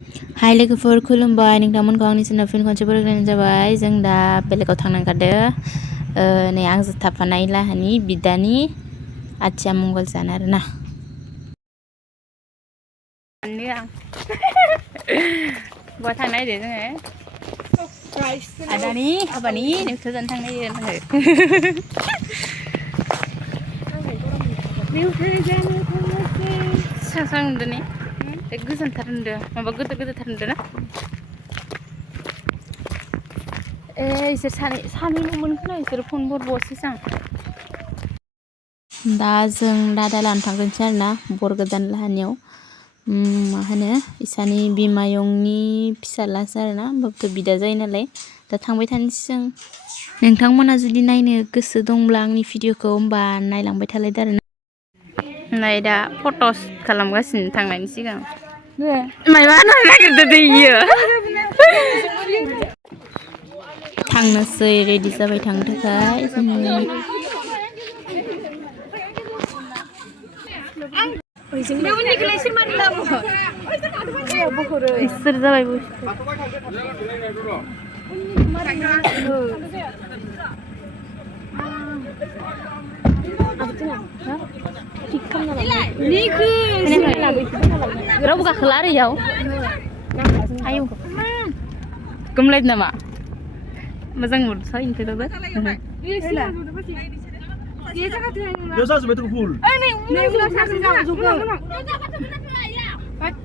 हाय लोगोफोर खुलुमबाय नोंथांमोनखौ आंनि चेनेलाव फिन खनसे बरायनाय जाबाय जों दा बेलेगाव थांनो ओंखारदों नै आंजों थाफानाय लाहानि बिदानि आथिया मंगल जानो आरोना बहा थांनो नागिरदों जोङो आदानि हाबानि नोंसोर जानो थांनो नागिरदों सांसां होनदों ने गोजानथार होनदों माबा गोदोरथार होनदों ना इसोर सानैल'मोन खोना इसोर फन बरबसो जां दा जों दादा लानो थांगोनसै आरोना बरगोदान लाहानियाव मा होनो इसानि बिमायंनि फिसालासो आरोना होमबाबोथ' बिदा जायो नालाय दा थांबाय थानोसै जों नोंथांमोना जुदि नायनो गोसो दंब्ला आंनि भिडिअखौ होमबा नायलांबाय थालायदो आरोना नै दा फट'स खालामगासिनो थांनायनि सिगां मायबा होननो नागिरदों दै इयो थांनोसै रेडि जाबाय थांनो थाखाय इसोर जाबाय रावबो गाखोला आरो इयाव आयौ गोमलायदो नामा मोजां नुदों इनिफ्रायबाबो 여자서 왜 뜨고 풀?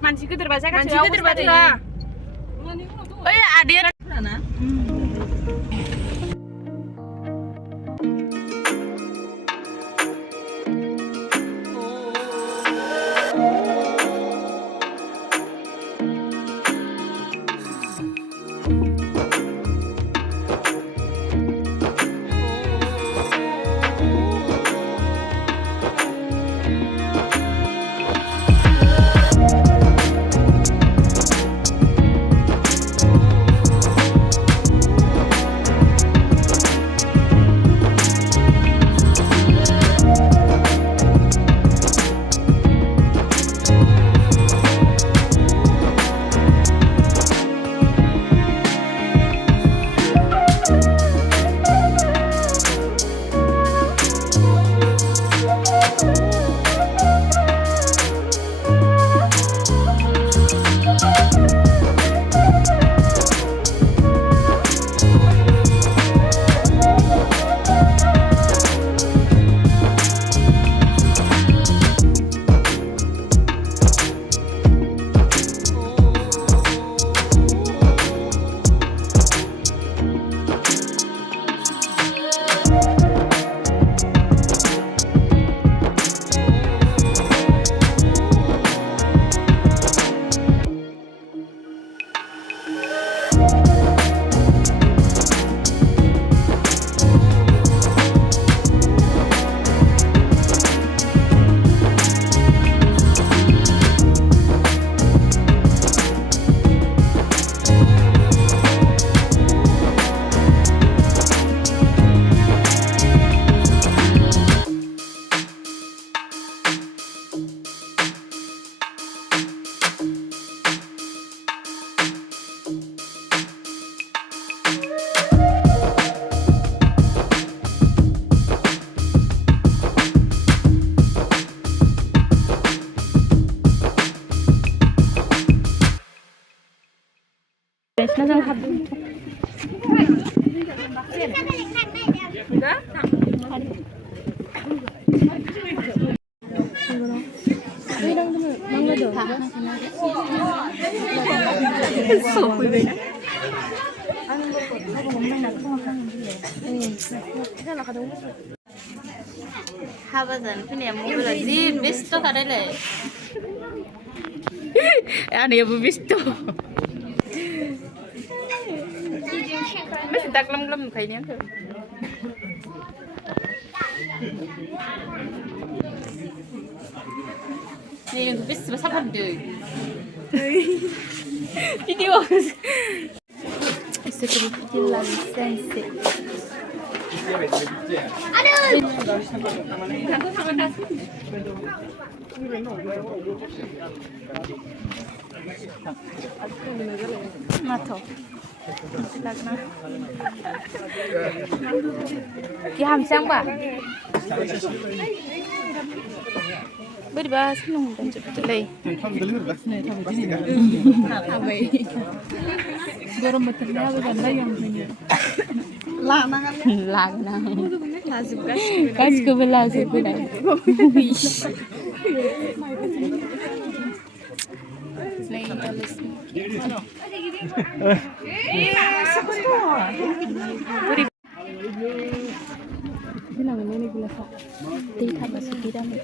मानसि गिदिरबा जायगा ओइ आदैया हाबा जानो फैनाया मबाइलाव जि बेस्थ' खादायलाय आनैयाबो बेस्थ' बेसे दाग्लाम ग्लाम नुखायो ने आंखौ नै नोंखौ बेसेबा साफा नुदों भिडिअ इसोरखौबो भिडिअ लानोसै आं एसे Aduh. 마토 라그나 기함 쌍바 보리바 생농 던져들래 गरम बोथोरनि आबै दानलायो ओंखायनो लाना गासिखौबो लाजोबबाय दै थाबासो गिरामो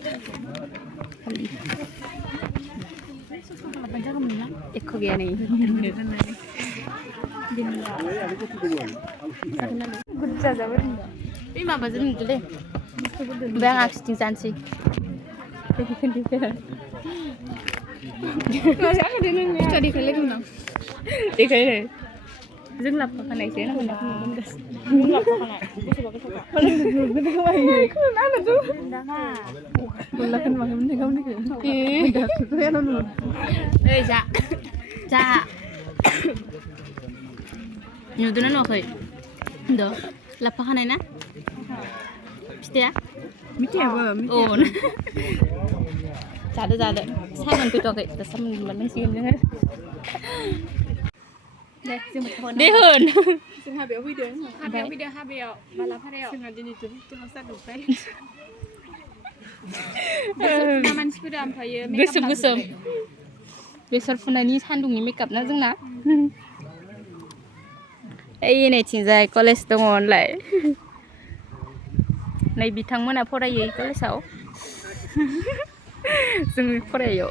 एख' गैया नै बुरजा जाबाय बे माबाजों नुदोंलै ओमफ्राय आं आगसिथिं जानोसै देखायनो जों लाबोखानायसो जा नुदोंना नुवाखै होनदो लाबोखानाय ना फिथाया मिथियाबो जादो साहा मोनफैथ'वाखै दा साहा मोननांसिगोन जोङो दे होन जों हाबायाव फैदों हाबायाव बालाफारायाव जोंहा दिनै जोंहा सान्दुंबाय मानसिफोरा ओमफ्रायो गोसोम बेसर फुनायनि सान्दुंनि मेकआप ना जोंना ओइ नैथिंजाय कलेज दङ होनलाय नै बिथांमोना फरायो कलेजाव जों फरायो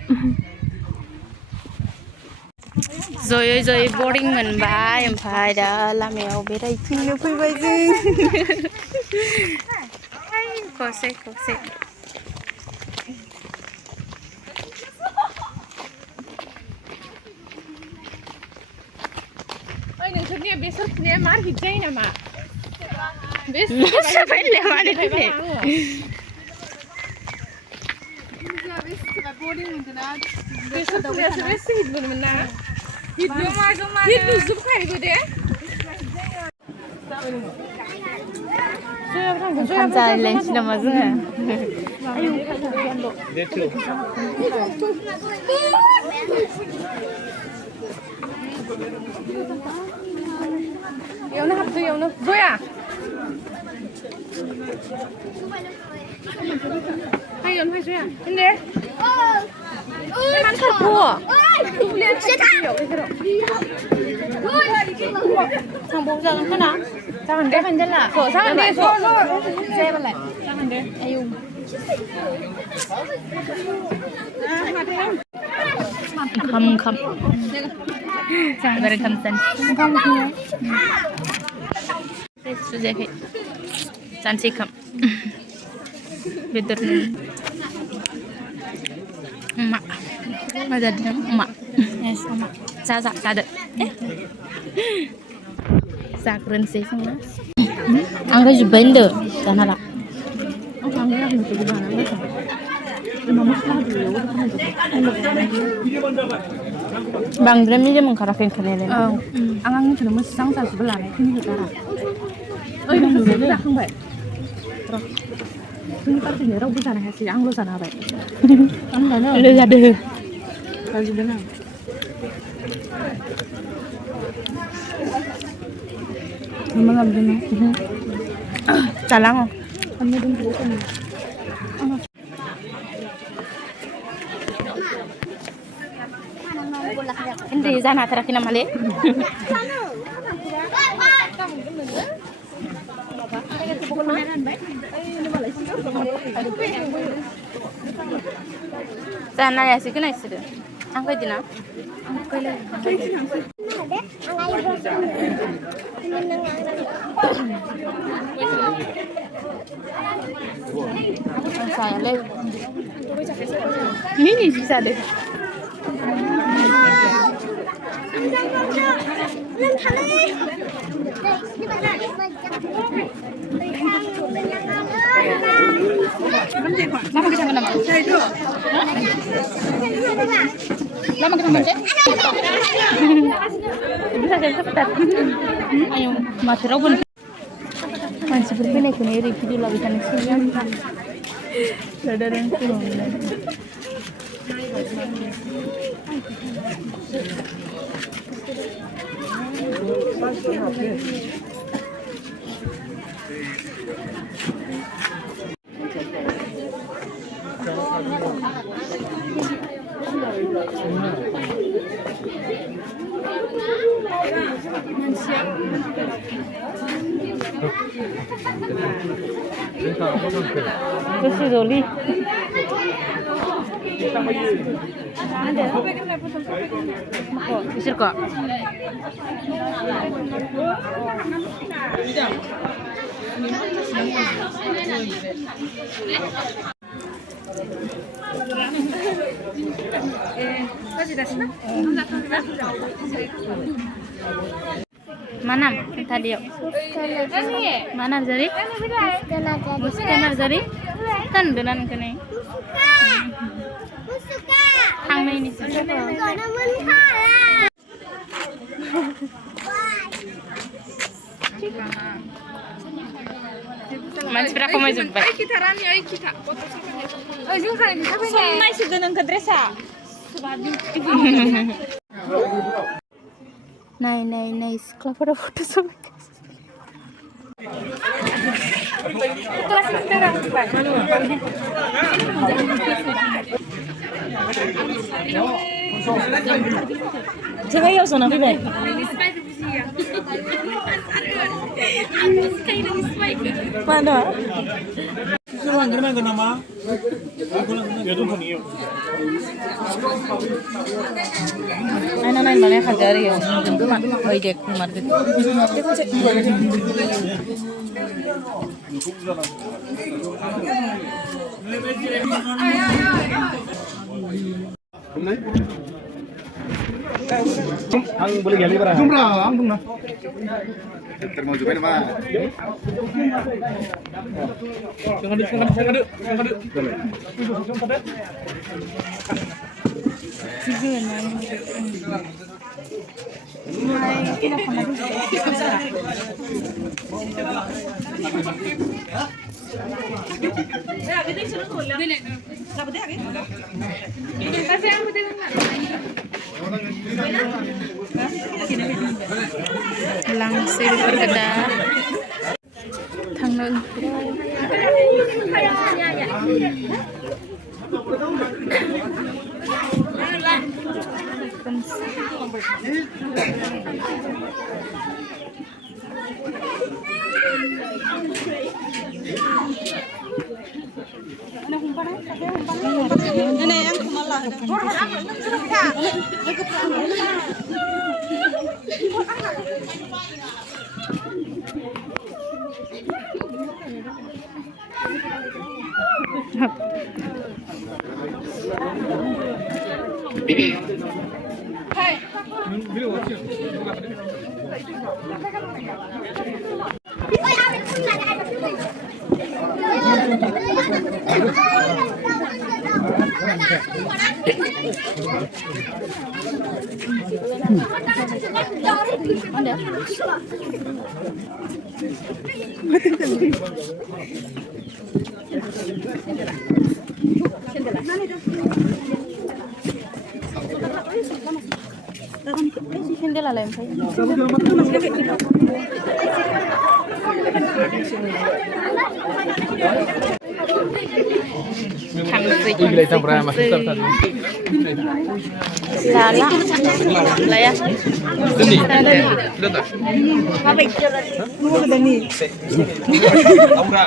जयै बरिं मोनबाय ओमफ्राय दा लामायाव बेरायथिंनो फैबाय जों खौसे नोंसोरनिया बेसर फुनाया मार हिट जायो नामा जालायनोसै नामा जोङो 이거는 합도 이거는 뭐야? 하이연 해줘야. 근데 한 털고. 장보자는 하나. 장한데 한잘라. 장한데 세 번래. 장한데. 아유. 감. Barang kamsan. Kamu punya. Sudah ke. Cantik kam. Betul. Emak. Ada dia emak. Yes, emak. Caca ada. Sakren sih semua. Angga juga indo. Jangan lah. Angga yang itu gimana? Mama बांद्राय मेजेम ओंखाराखै ओंखारनायालाय आं आंनिखौनो मोजां जाजोबो लानायखिनिखौ बारा ओइ नोंबो जाखांबाय र' जोंनि पार्टिनि रावबो जानो हायासै आंल' जानो हाबाय आंनो जादो जाजोबदों आं मा लाबोदों जाला आङो आंनो दंजोबो Hindi sana terakhir nama le. Sana ya sih kena istirahat. Angkat dina. Saya le. Ini bisa deh. Lama kita kenapa? Lama kita macet? Bisa jadi cepat. Ayo, masih robun. Masih berpindah ke nih video lagi kan sini. Ada yang kurang. Terus Zoli. Ada. Oh, bisa kok. Mana tadi yuk? Mana Zari? Muskan Zari? Kan dengan kene. Hang ini sih. Mas berapa mau jumpa? Kita rani, ayo kita. Oh, juga kan kita punya. Semai sudah nang kedresa. Nice. Kalau pada foto sama. Kelas sekarang. 제가 이어서 나 그래. Mana? Kurang kenapa nama? Kurang kenapa? Ya tuh peniup. Anak-anak mana hajar ya? Tentu mah, baik dek, market. Ang boleh gali berapa? Jumlah, ang tunggu. Termau juga mah. Langsir berkedar Thangnon Sendela lain saya. Lala, laya. Sini. Udah tak? Aura.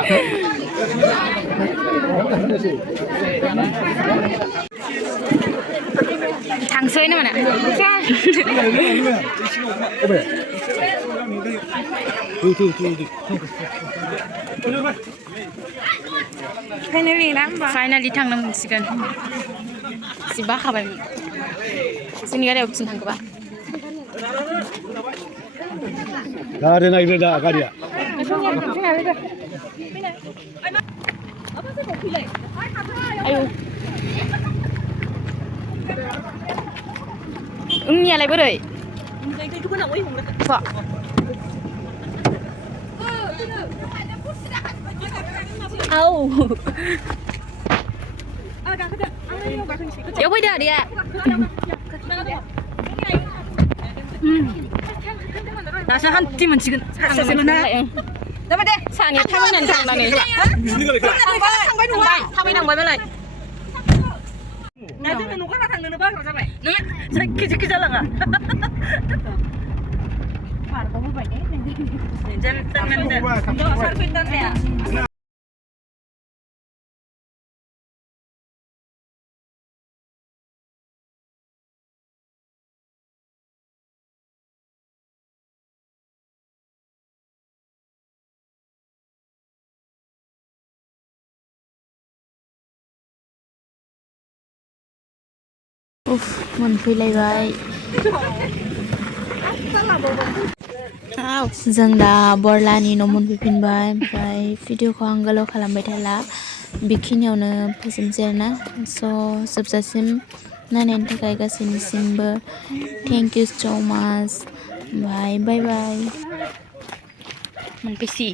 Tangso ini mana? Finally थांनो मोनसिगोन जि बाखाबाय जोंनि गारियाव बिथिं थांगोबा Ada naik dah garia. आयौ मियालाय बोरै बा औ बेयाव फैदो आदैया दासो हान्थि मोनसिगोन सासेल'ना जाबाय दे सानैया थाबायनानै थांनानै थांबाय नङा थाबायनांबाय मालाय दा जोङो न'खाना थांनोनो बाग्रा जाबाय नोङो जाखि जाखि जालाङा बारगाव होबाय दे जेन उफ मोनफैलायबाय जों दा बरलानि न' मोनफैफिनबाय ओमफ्राय भिडिअखौ आं गोलाव खालामबाय थाला बेखिनियावनो फोजोबनोसै आरोना स' जोबजासिम नायनायनि थाखाय गासैनिसिमबो थेंक इउ स' माच बाय बाय बाय मोनफैसि